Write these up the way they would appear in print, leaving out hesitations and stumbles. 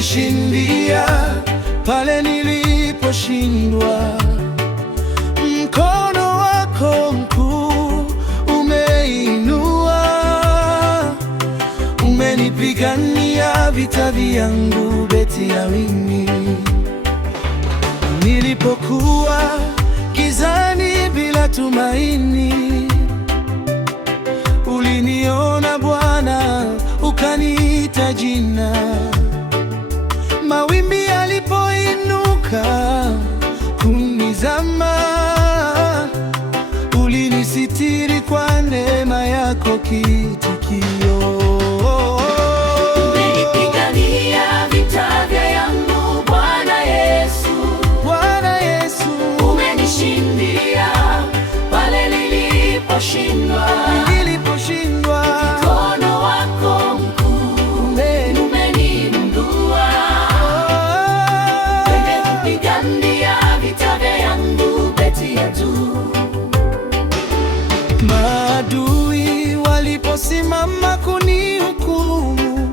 umenishindia pale niliposhindwa. Mkono wako mkuu umeinua, umenipigania vita vyangu Beti-Awini. Nilipokuwa gizani bila tumaini, uliniona Bwana, ukaniita jina. Mawimbi yalipoinuka kunizama, ulinisitiri kwa neema yako kitikio. Umenipigania vita vyangu Bwana Yesu. Bwana Yesu, umenishindia pale niliposhindwa. Mkono wako mkuu umenibeba, umenipigania vita vyangu Beti-Awini. Maadui waliposimama kunihukumu,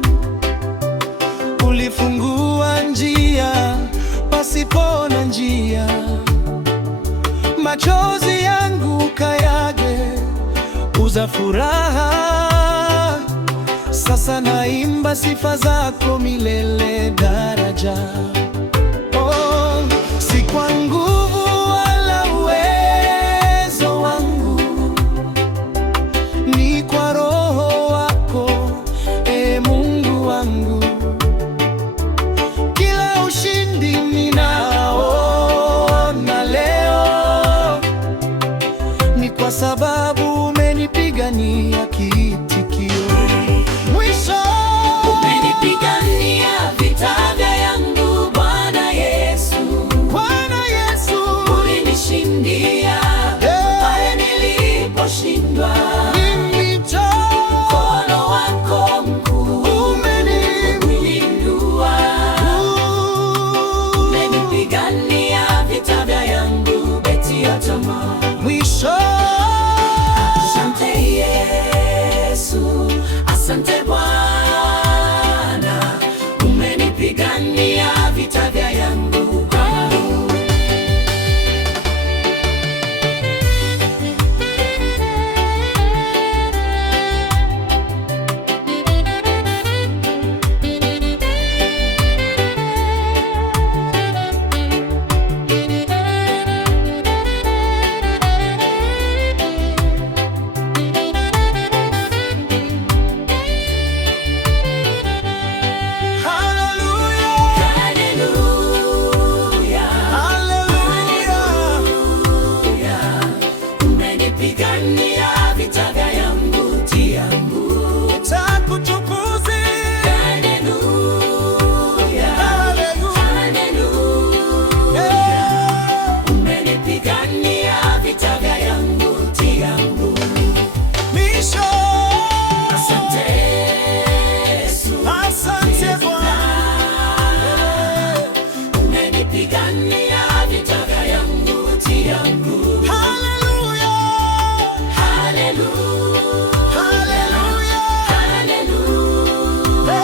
ulifungua njia pasipo na njia. Machozi yangu kayageuza furaha, sasa naimba sifa zako milele daraja. Oh, si kwa nguvu wala uwezo wangu, ni kwa Roho wako, e Mungu wangu. Kila ushindi ninaona leo ni kwa sababu umenipigania kitikio. Mwisho umenipigania vita vyangu Bwana Yesu. Bwana Yesu, ulinishindia pale niliposhindwa. Mkono wako mkuu umeninua, umenipigania vita vyangu Beti-Awini. Mwisho asante Yesu, asante Bwana, umenipigania vita vyangu Bwana. Umenipigania vita vyangu Beti-Awini. takutukuze. Haleluya, haleluya. Umenipigania vita vyangu Beti-Awini. Mwisho Asante Yesu, asante Bwana, umenipigania vita vyangu Beti-Awini. haleluya, Haleluya, haleluya.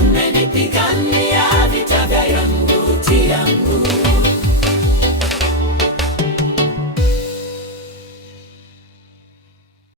Umenipigania vita vyangu Beti-Awini.